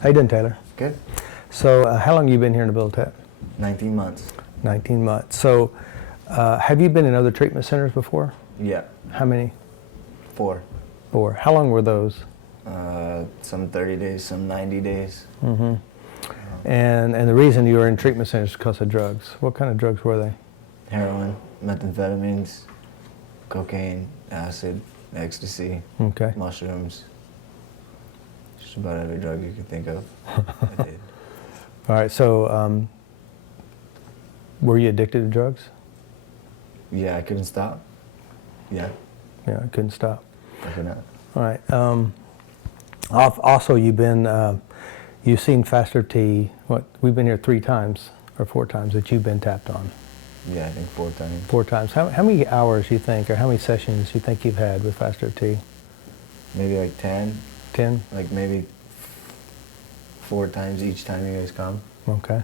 How you doing, Taylor? Good. So how long have you been here in the Bill Tap? 19 months. 19 months. So have you been in other treatment centers before? Yeah. How many? 4. 4. How long were those? Some 30 days, some 90 days. Mm-hmm. And the reason you were in treatment centers is because of drugs. What kind of drugs were they? Heroin, methamphetamines, cocaine, acid, ecstasy, Okay. mushrooms. Just about every drug you could think of. I did. All right. So were you addicted to drugs? Yeah, I couldn't stop. Yeah, Yeah, I couldn't stop. I could not. All right. Also, you've seen FasterEFT. What, we've been here 3 times or 4 times that you've been tapped on. Yeah, I think 4 times. 4 times. How many hours you think, or how many sessions you think you've had with FasterEFT? Maybe like 10. 10? Like maybe 4 times each time you guys come. Okay.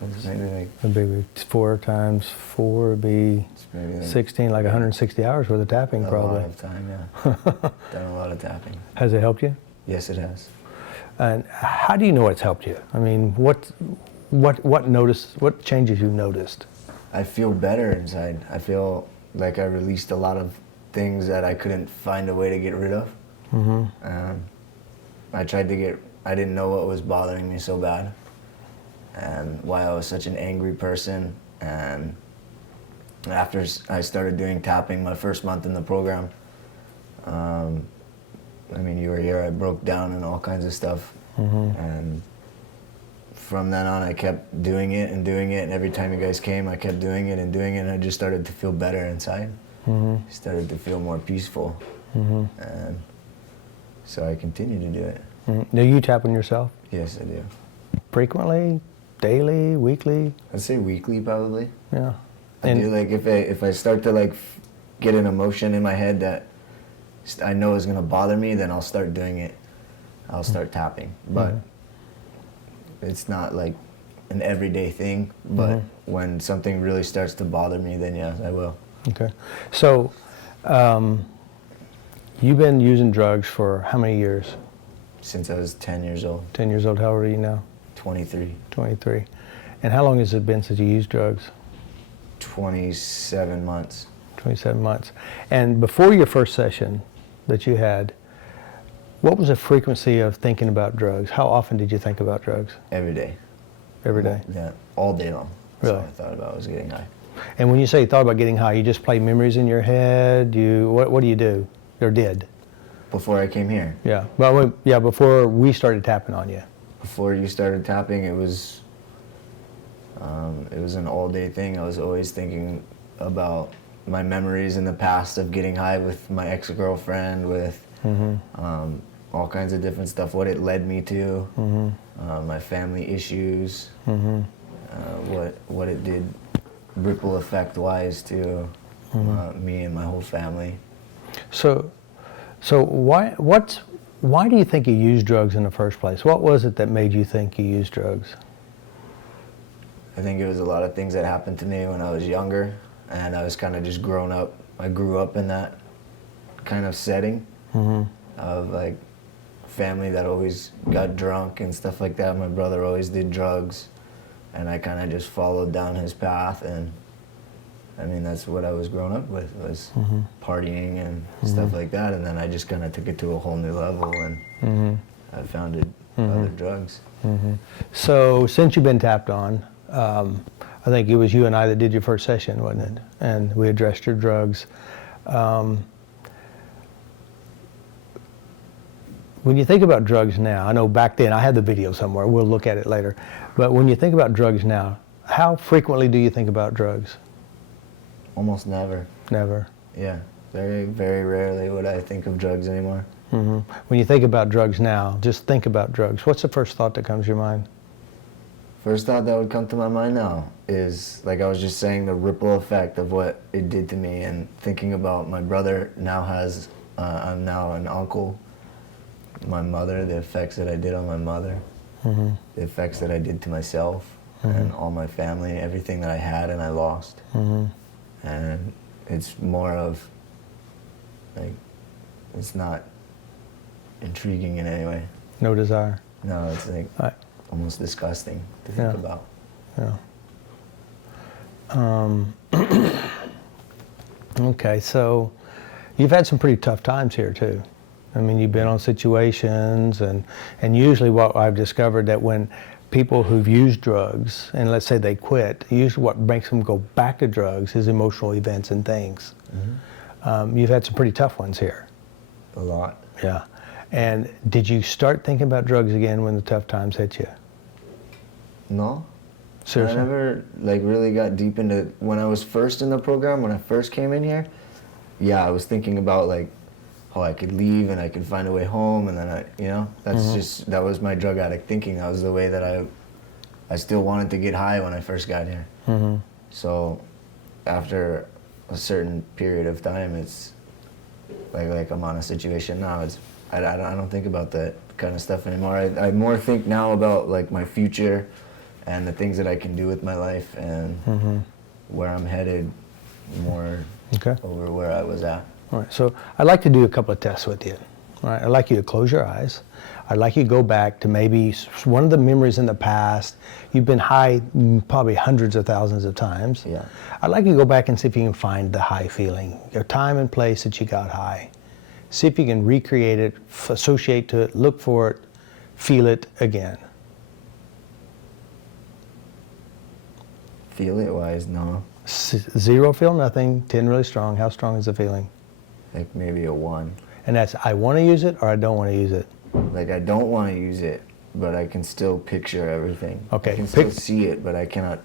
So it's maybe like, Maybe 4 times 4 would be it's maybe like 16, like 160 hours worth of tapping, a probably. lot of time, yeah. Done a lot of tapping. Has it helped you? Yes, it has. And how do you know it's helped you? I mean, what changes you noticed? I feel better inside. I feel like I released a lot of things that I couldn't find a way to get rid of. Mm-hmm. I didn't know what was bothering me so bad and why I was such an angry person. And after I started doing tapping my first month in the program, I mean, you were here, I broke down and all kinds of stuff. Mm-hmm. And from then on, I kept doing it, and every time you guys came, I kept doing it, and I just started to feel better inside. Mm-hmm. Started to feel more peaceful. Mm-hmm. And so I continue to do it. Mm-hmm. Do you tap on yourself? Yes, I do. Frequently? Daily? Weekly? I'd say weekly, probably. Yeah. I do, like, if I start to, like, get an emotion in my head that I know is going to bother me, then I'll start doing it. I'll start tapping. But it's not, like, an everyday thing. But when something really starts to bother me, then yes, I will. Okay. So you've been using drugs for how many years? Since I was 10 years old. 10 years old. How old are you now? 23. 23. And how long has it been since you used drugs? 27 months. 27 months. And before your first session that you had, what was the frequency of thinking about drugs? How often did you think about drugs? Every day. Every day? Yeah, all day long. Really? That's all I thought about was getting high. And when you say you thought about getting high, you just play memories in your head? What do you do, or did? Before I came here. Yeah. Well, yeah, before we started tapping on you. Before you started tapping, it was an all-day thing. I was always thinking about my memories in the past of getting high with my ex-girlfriend, with all kinds of different stuff, what it led me to, my family issues, what it did ripple effect-wise to me and my whole family. So why do you think you used drugs in the first place? What was it that made you think you used drugs? I think it was a lot of things that happened to me when I was younger, and I was kind of just grown up. I grew up in that kind of setting of, like, family that always got drunk and stuff like that. My brother always did drugs, and I kind of just followed down his path. And I mean, that's what I was grown up with, was partying and stuff like that. And then I just kind of took it to a whole new level, and I founded other drugs. So since you've been tapped on, I think it was you and I that did your first session, wasn't it? And we addressed your drugs. When you think about drugs now, I know back then, I had the video somewhere, we'll look at it later, but when you think about drugs now, how frequently do you think about drugs? Almost never. Never? Yeah, very, very rarely would I think of drugs anymore. When you think about drugs now, just think about drugs. What's the first thought that comes to your mind? First thought that would come to my mind now is, like I was just saying, the ripple effect of what it did to me, and thinking about my brother now has, I'm now an uncle, my mother, the effects that I did on my mother, the effects that I did to myself and all my family, everything that I had and I lost. And it's more of, like, it's not intriguing in any way. No desire? No, it's like Right. almost disgusting to think Yeah. about. Yeah. Okay, so you've had some pretty tough times here too. I mean, you've been on situations, and usually what I've discovered that when people who've used drugs, and let's say they quit, usually what makes them go back to drugs is emotional events and things. You've had some pretty tough ones here. A lot. Yeah. And did you start thinking about drugs again when the tough times hit you? No. Seriously? I never like really got deep into when I was first in the program. When I first came in here, yeah, I was thinking about like how I could leave and I could find a way home, and then that's just that was my drug addict thinking. That was the way that I still wanted to get high when I first got here. So after a certain period of time, it's like I'm on a situation now. I don't think about that kind of stuff anymore. I more think now about like my future and the things that I can do with my life and where I'm headed more over where I was at. All right, so I'd like to do a couple of tests with you. All right, I'd like you to close your eyes. I'd like you to go back to maybe one of the memories in the past. You've been high probably hundreds of thousands of times. Yeah. I'd like you to go back and see if you can find the high feeling, your time and place that you got high. See if you can recreate it, associate to it, look for it, feel it again. Feel it wise, no. 0, feel nothing. 10, really strong. How strong is the feeling? Like maybe a 1. And that's I want to use it or I don't want to use it. Like I don't want to use it, but I can still picture everything. Okay, I can still see it, but I cannot.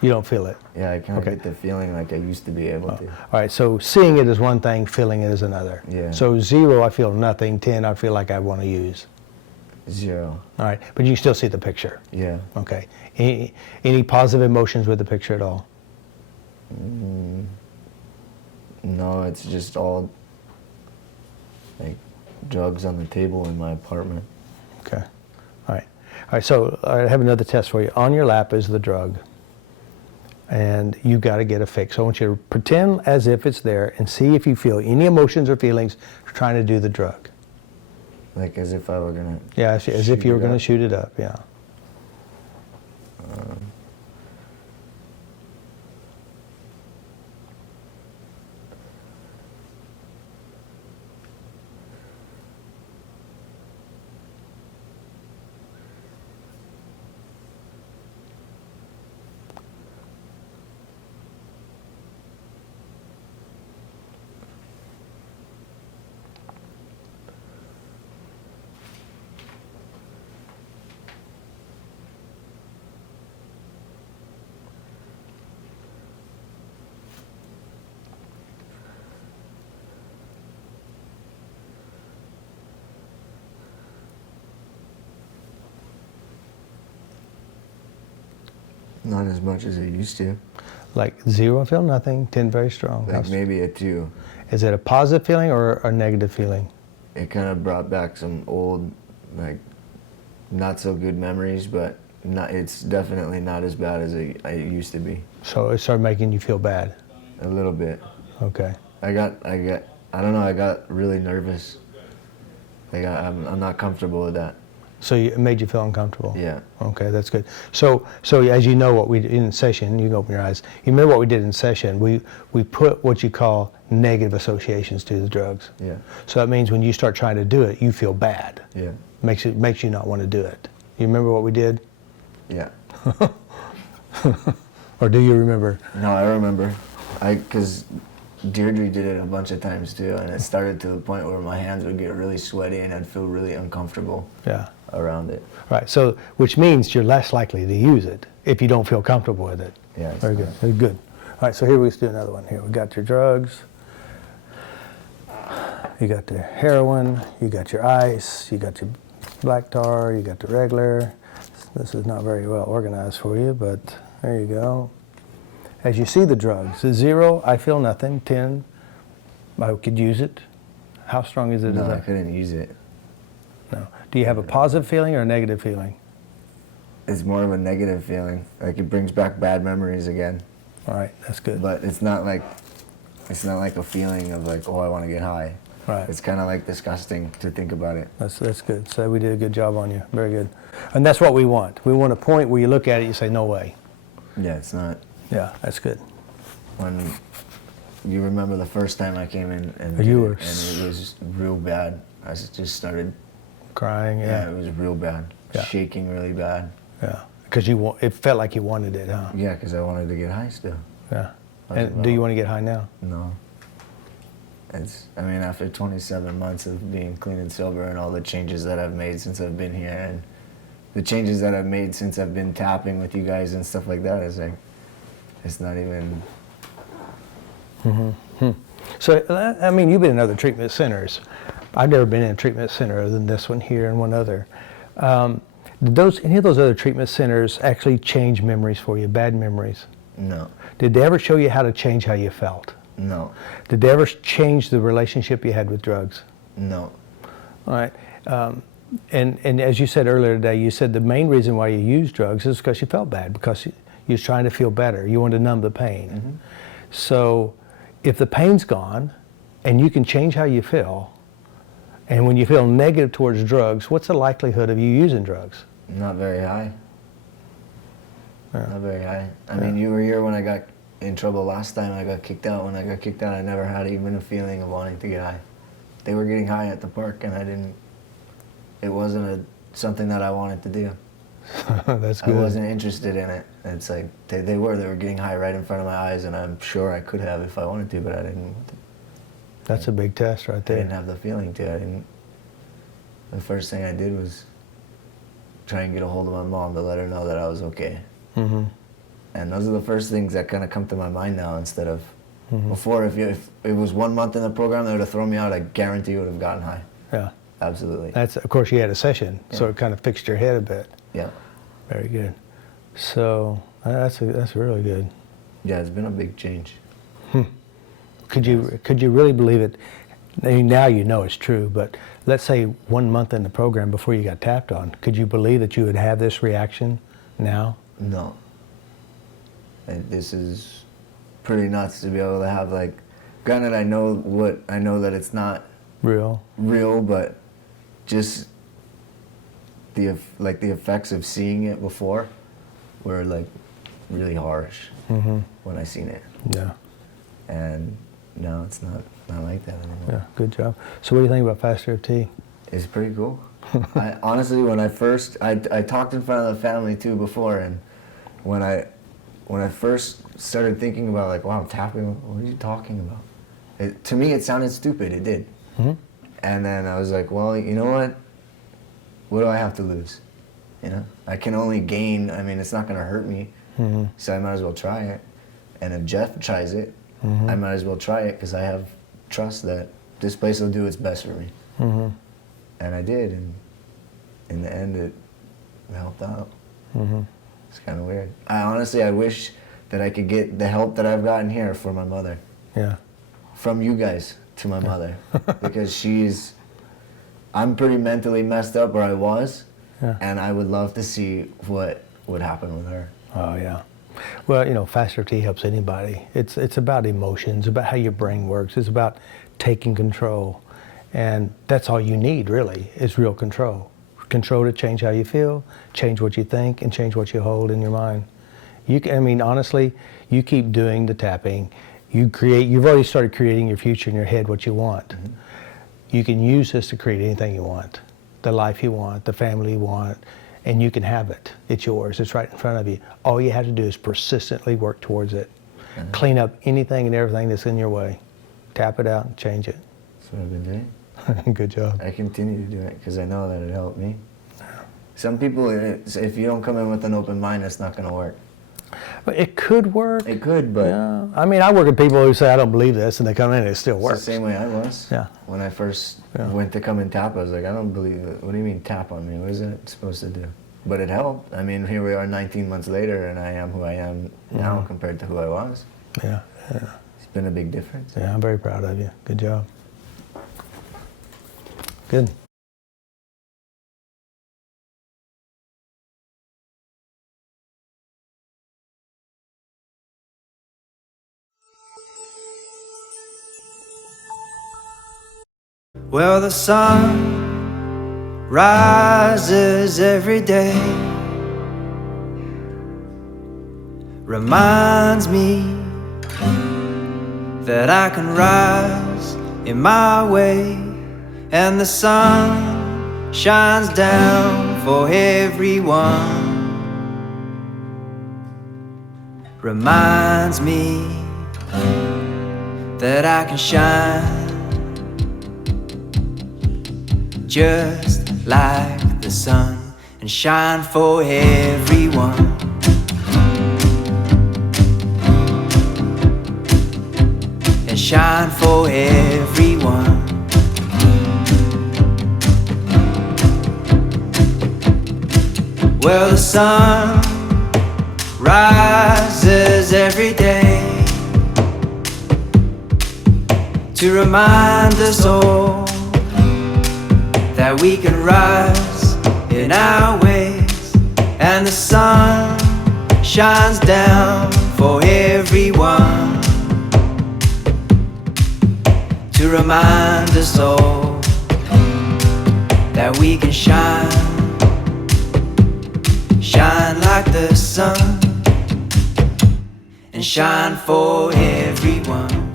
You don't feel it. Yeah, I cannot get the feeling like I used to be able to. All right, so seeing it is one thing, feeling it is another. Yeah. So 0, I feel nothing. 10, I feel like I want to use. 0. All right, but you still see the picture. Yeah. Okay. Any positive emotions with the picture at all? No, it's just all like drugs on the table in my apartment. Okay. All right. All right, so I have another test for you. On your lap is the drug. And you've got to get a fix. So I want you to pretend as if it's there and see if you feel any emotions or feelings trying to do the drug. Like as if I were gonna. Yeah, as if you were going to shoot it up, yeah. Not as much as I used to. Like 0, I feel nothing. 10, very strong. Like maybe a 2. Is it a positive feeling or a negative feeling? It kind of brought back some old, like, not so good memories, but it's definitely not as bad as I used to be. So it started making you feel bad? A little bit. Okay. I don't know, I got really nervous. Like I'm not comfortable with that. So it made you feel uncomfortable? Yeah. Okay, that's good. So as you know what we did in session, you can open your eyes. You remember what we did in session? We put what you call negative associations to the drugs. Yeah. So that means when you start trying to do it, you feel bad. Yeah. Makes you not want to do it. You remember what we did? Yeah. Or do you remember? No, I remember. Because Deirdre did it a bunch of times too, and it started to the point where my hands would get really sweaty and I'd feel really uncomfortable. Yeah. Around it. Right. So which means you're less likely to use it if you don't feel comfortable with it. Yeah. Very good. Very good. All right. So here let's do another one. Here we got your drugs. You got the heroin. You got your ice. You got your black tar. You got the regular. This is not very well organized for you, but there you go. As you see the drugs, 0, I feel nothing. 10, I could use it. How strong is it? No, I couldn't use it. No. Do you have a positive feeling or a negative feeling? It's more of a negative feeling. Like it brings back bad memories again. All right, that's good. But it's not like a feeling of like, oh, I want to get high. Right. It's kind of like disgusting to think about it. That's good. So we did a good job on you. Very good. And that's what we want. We want a point where you look at it, you say, no way. Yeah, it's not. Yeah, that's good. When you remember the first time I came in and You and it was just real bad. I just started Crying, Yeah, yeah. it was real bad. Yeah. Shaking really bad. Yeah. Because it felt like you wanted it, huh? Yeah, because I wanted to get high still. Yeah. I was And do you want to get high now? No. I mean, after 27 months of being clean and sober and all the changes that I've made since I've been here and the changes that I've made since I've been tapping with you guys and stuff like that, it's like, it's not even... So, I mean, you've been in other treatment centers. I've never been in a treatment center other than this one here and one other. Did any of those other treatment centers actually change memories for you, bad memories? No. Did they ever show you how to change how you felt? No. Did they ever change the relationship you had with drugs? No. All right. And as you said earlier today, you said the main reason why you used drugs is because you felt bad, because you was trying to feel better. You wanted to numb the pain. Mm-hmm. So if the pain's gone and you can change how you feel, and when you feel negative towards drugs, what's the likelihood of you using drugs? Not very high. Yeah. Not very high. I mean, you were here when I got in trouble last time. I got kicked out. When I got kicked out, I never had even a feeling of wanting to get high. They were getting high at the park, and I didn't. It wasn't something that I wanted to do. That's good. I wasn't interested in it. It's like they were getting high right in front of my eyes, and I'm sure I could have if I wanted to, but I didn't. That's a big test right I there. didn't have the feeling to. I didn't. The first thing I did was try and get a hold of my mom to let her know that I was okay. Mm-hmm. And those are the first things that kind of come to my mind now instead of Mm-hmm. before. If it was 1 month in the program, they would have thrown me out. I guarantee you would have gotten high. Yeah. Absolutely. That's, of course, you had a session, so Yeah. it kind of fixed your head a bit. Yeah. Very good. So that's really good. Yeah, it's been a big change. Could you really believe it? I mean, now you know it's true, but let's say 1 month in the program before you got tapped on, could you believe that you would have this reaction now? No. And this is pretty nuts to be able to have, like, granted I know that it's not Real? real, but just the effects of seeing it before were like really harsh when I seen it. Yeah. And no, it's not like that anymore. Yeah, good job. So what do you think about FasterEFT? It's pretty cool. I honestly, when I first, I talked in front of the family too before, and when I first started thinking about, like, wow, I'm tapping, what are you talking about? To me, it sounded stupid. It did. Mm-hmm. And then I was like, well, you know what? What do I have to lose? You know, I can only gain. I mean, it's not going to hurt me, so I might as well try it. And if Jeff tries it, I might as well try it because I have trust that this place will do its best for me. And I did, and in the end, it helped out. It's kind of weird. I wish that I could get the help that I've gotten here for my mother. Yeah. From you guys to my mother, because I'm pretty mentally messed up, or I was, and I would love to see what would happen with her. Oh, yeah. Well, you know, FasterEFT helps anybody. It's about emotions, about how your brain works. It's about taking control. And that's all you need, really, is real control. Control to change how you feel, change what you think, and change what you hold in your mind. I mean, honestly, you keep doing the tapping. You've already started creating your future in your head, what you want. You can use this to create anything you want. The life you want, the family you want, and you can have it. It's yours. It's right in front of you. All you have to do is persistently work towards it. Clean up anything and everything that's in your way. Tap it out and change it. That's what I've been doing. Good job. I continue to do it because I know that it helped me. Some people, if you don't come in with an open mind, it's not going to work. But it could work. It could, but Yeah. I mean, I work with people who say, I don't believe this, and they come in and it still it's works. the same way I was. Yeah. When I first went to come and tap, I was like, I don't believe it. What do you mean tap on me? What is it supposed to do? But it helped. I mean, here we are 19 months later, and I am who I am now compared to who I was. Yeah. It's been a big difference. Yeah, I'm very proud of you. Good job. Good. Well, the sun rises every day, reminds me that I can rise in my way, and the sun shines down for everyone. Reminds me that I can shine just like the sun and shine for everyone. And shine for everyone. Well, the sun rises every day to remind us all that we can rise in our ways, and the sun shines down for everyone to remind us all that we can shine like the sun and shine for everyone.